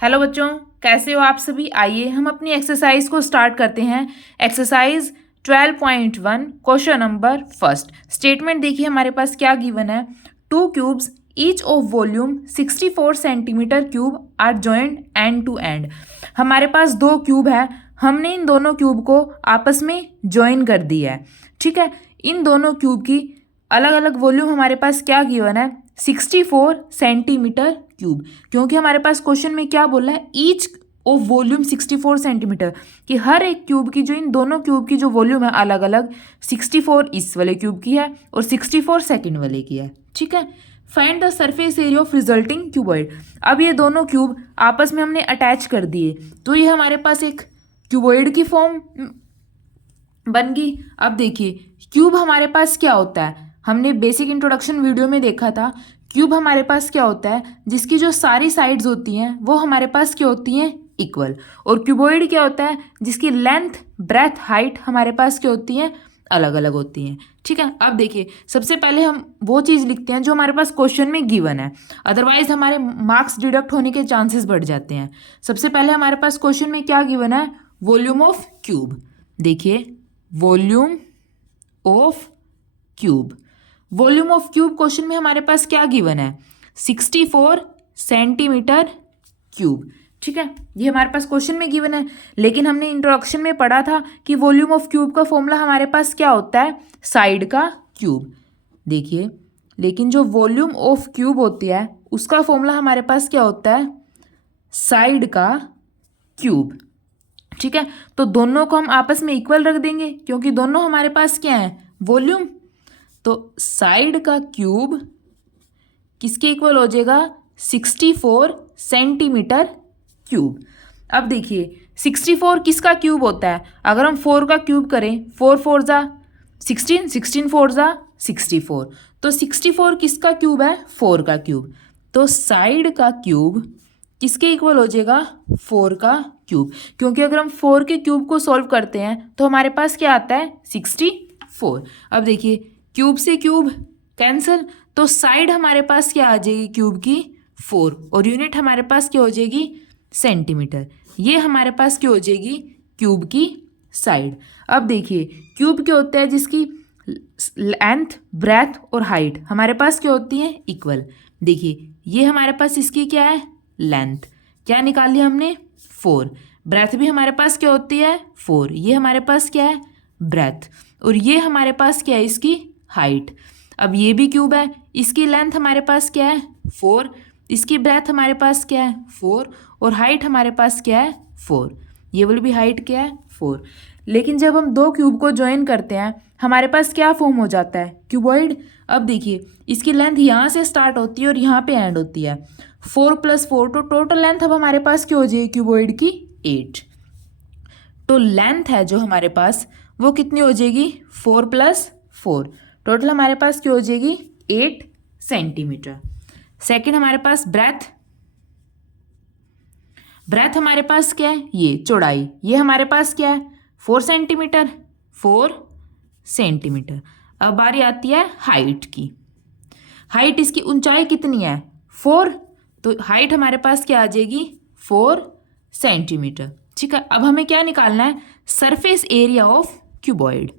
Hello बच्चों, कैसे हो आप सभी। आइए हम अपनी एक्सरसाइज को स्टार्ट करते हैं। Exercise 12.1 question number first. Statement देखिए हमारे पास क्या गिवन है। 2 cubes each of volume 64 centimetre cube are joint end to end. हमारे पास 2 क्यूब है, हमने इन दोनों क्यूब को आपस में ज्वाइन कर दिया है। ठीक है, इन दोनों क्यूब की अलग अलग वॉल्यूम हमारे पास क्या गिवन है, 64 सेंटीमीटर क्यूब। क्योंकि हमारे पास क्वेश्चन में क्या बोला है, ईच ऑफ वॉल्यूम 64 सेंटीमीटर, कि हर एक क्यूब की जो इन दोनों क्यूब की जो वॉल्यूम है अलग अलग 64 इस वाले क्यूब की है और 64 सेकंड वाले की है। ठीक है, find the surface area of resulting cuboid. अब ये दोनों क्यूब आपस में हमने अटैच कर दिए तो ये हमारे पास एक क्यूबॉइड की फॉर्म बन गई। अब देखिए क्यूब हमारे पास क्या होता है, हमने बेसिक इंट्रोडक्शन वीडियो में देखा था। क्यूब हमारे पास क्या होता है, जिसकी जो सारी साइड्स होती हैं वो हमारे पास क्या होती हैं, इक्वल। और क्यूबॉइड क्या होता है, जिसकी लेंथ ब्रेथ हाइट हमारे पास क्या होती हैं, अलग अलग होती हैं। ठीक है, अब देखिए सबसे पहले हम वो चीज़ लिखते हैं जो हमारे पास क्वेश्चन में गिवन है, अदरवाइज हमारे मार्क्स डिडक्ट होने के चांसेस बढ़ जाते हैं। सबसे पहले हमारे पास क्वेश्चन में क्या गिवन है, वॉल्यूम ऑफ क्यूब। देखिए volume of cube, volume of cube question में हमारे पास क्या गिवन है, 64 सेंटीमीटर क्यूब। ठीक है, ये हमारे पास क्वेश्चन में गिवन है, लेकिन हमने इंट्रोडक्शन में पढ़ा था कि वॉल्यूम ऑफ क्यूब का फॉर्मूला हमारे पास क्या होता है, साइड का क्यूब। देखिए लेकिन जो वॉल्यूम ऑफ क्यूब होती है उसका फॉर्मूला हमारे पास क्या होता है, साइड का क्यूब। ठीक है, तो दोनों को हम आपस में इक्वल रख देंगे क्योंकि दोनों हमारे पास क्या है, वॉल्यूम। तो साइड का क्यूब किसके इक्वल हो जाएगा, 64 सेंटीमीटर क्यूब। अब देखिए 64 किसका क्यूब होता है, अगर हम 4 का क्यूब करें, 4 4 जा 16, 16 4 जा 64, तो 64 किसका क्यूब है, 4 का क्यूब। तो साइड का क्यूब किसके इक्वल हो जाएगा, 4 का क्यूब। क्योंकि अगर हम 4 के क्यूब को सॉल्व करते हैं तो हमारे पास क्या आता है, 64। अब देखिए क्यूब से क्यूब कैंसिल, तो साइड हमारे पास क्या आ जाएगी क्यूब की, 4, और यूनिट हमारे पास क्या हो जाएगी, सेंटीमीटर। ये हमारे पास क्या हो जाएगी, क्यूब की साइड। अब देखिए क्यूब क्या होता है, जिसकी लेंथ ब्रेथ और हाइट हमारे पास क्या होती है, इक्वल। देखिए ये हमारे पास इसकी क्या है, लेंथ क्या निकाल लिया हमने, 4। ब्रेथ भी हमारे पास क्या होती है, 4। ये हमारे पास क्या है, ब्रेथ, और ये हमारे पास क्या है, इसकी हाइट। अब ये भी क्यूब है, इसकी लेंथ हमारे पास क्या है, 4, इसकी ब्रेथ हमारे पास क्या है, 4, और हाइट हमारे पास क्या है, 4। ये वाली भी हाइट क्या है, 4। लेकिन जब हम 2 क्यूब को ज्वाइन करते हैं हमारे पास क्या फॉर्म हो जाता है, क्यूबॉइड। अब देखिए इसकी लेंथ यहाँ से स्टार्ट होती है और यहाँ पे एंड होती है, 4 + 4, तो टोटल लेंथ अब हमारे पास क्या हो जाएगी क्यूबॉइड की, 8। तो लेंथ है जो हमारे पास वो कितनी हो जाएगी, 4 + 4, टोटल हमारे पास क्या हो जाएगी, 8 सेंटीमीटर। सेकंड हमारे पास ब्रेथ, ब्रेथ हमारे पास क्या है, ये चौड़ाई, ये हमारे पास क्या है, 4 सेंटीमीटर, 4 सेंटीमीटर। अब बारी आती है हाइट की, हाइट इसकी ऊंचाई कितनी है, 4, तो हाइट हमारे पास क्या आ जाएगी, 4 सेंटीमीटर। ठीक है, अब हमें क्या निकालना है, surface area of cuboid.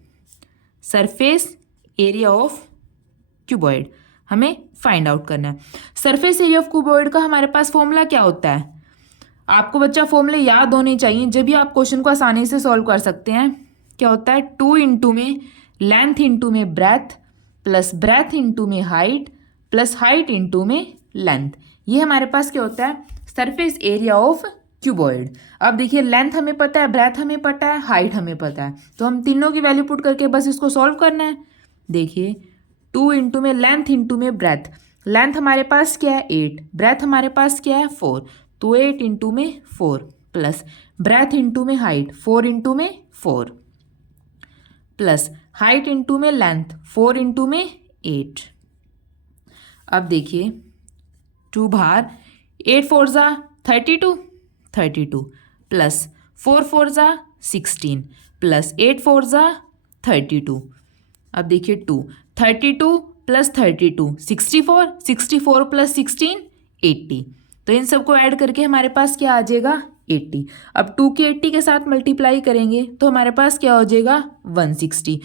Surface area of cuboid हमें फाइंड आउट करना है। सरफेस एरिया ऑफ क्यूबॉइड का हमारे पास फॉर्मूला क्या होता है, आपको बच्चा फॉर्मूले याद होने चाहिए जब भी आप क्वेश्चन को आसानी से सॉल्व कर सकते हैं। क्या होता है, 2 इंटू में लेंथ इंटू में ब्रेथ प्लस ब्रेथ इंटू में हाइट प्लस हाइट इंटू में लेंथ। ये हमारे पास क्या होता है, सरफेस एरिया ऑफ क्यूबॉइड। अब देखिए लेंथ हमें पता है, ब्रेथ हमें पता है, हाइट हमें पता है, तो हम तीनों की वैल्यू पुट करके बस इसको सॉल्व करना है। देखिए 2 इंटू में लेंथ इंटू में ब्रेथ, लेंथ हमारे पास क्या है, 8, ब्रेथ हमारे पास क्या है, 4, तो 8 इंटू में 4 प्लस ब्रेथ इंटू में हाइट, 4 इंटू में 4 प्लस हाइट इंटू में लेंथ, 4 इंटू में 8। अब देखिए 2 बाहर, 8 4 जा 32, 32 प्लस 4 4 जा 16 प्लस 8 4 जा 32। अब देखिए 2, 32 + 32 64, 64 + 16 80, तो तो इन सबको ऐड करके हमारे पास क्या आ जाएगा 80। अब 2 के 80 के साथ मल्टीप्लाई करेंगे तो हमारे पास क्या हो जाएगा 160।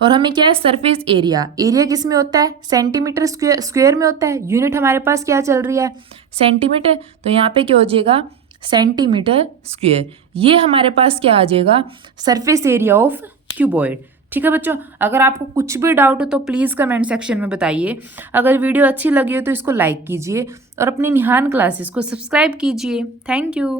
और हमें क्या है सरफेस एरिया, एरिया किस में होता है सेंटीमीटर स्क्वायर में होता है, यूनिट हमारे पास क्या चल रही है सेंटीमीटर, तो यहाँ पे क्या हो जाएगा सेंटीमीटर स्क्वायर। ये हमारे पास क्या आ जाएगा सरफेस एरिया ऑफ क्यूबॉइड। ठीक है बच्चों, अगर आपको कुछ भी डाउट हो तो प्लीज़ कमेंट सेक्शन में बताइए। अगर वीडियो अच्छी लगी हो तो इसको लाइक कीजिए और अपनी निहान क्लासेस को सब्सक्राइब कीजिए। Thank you.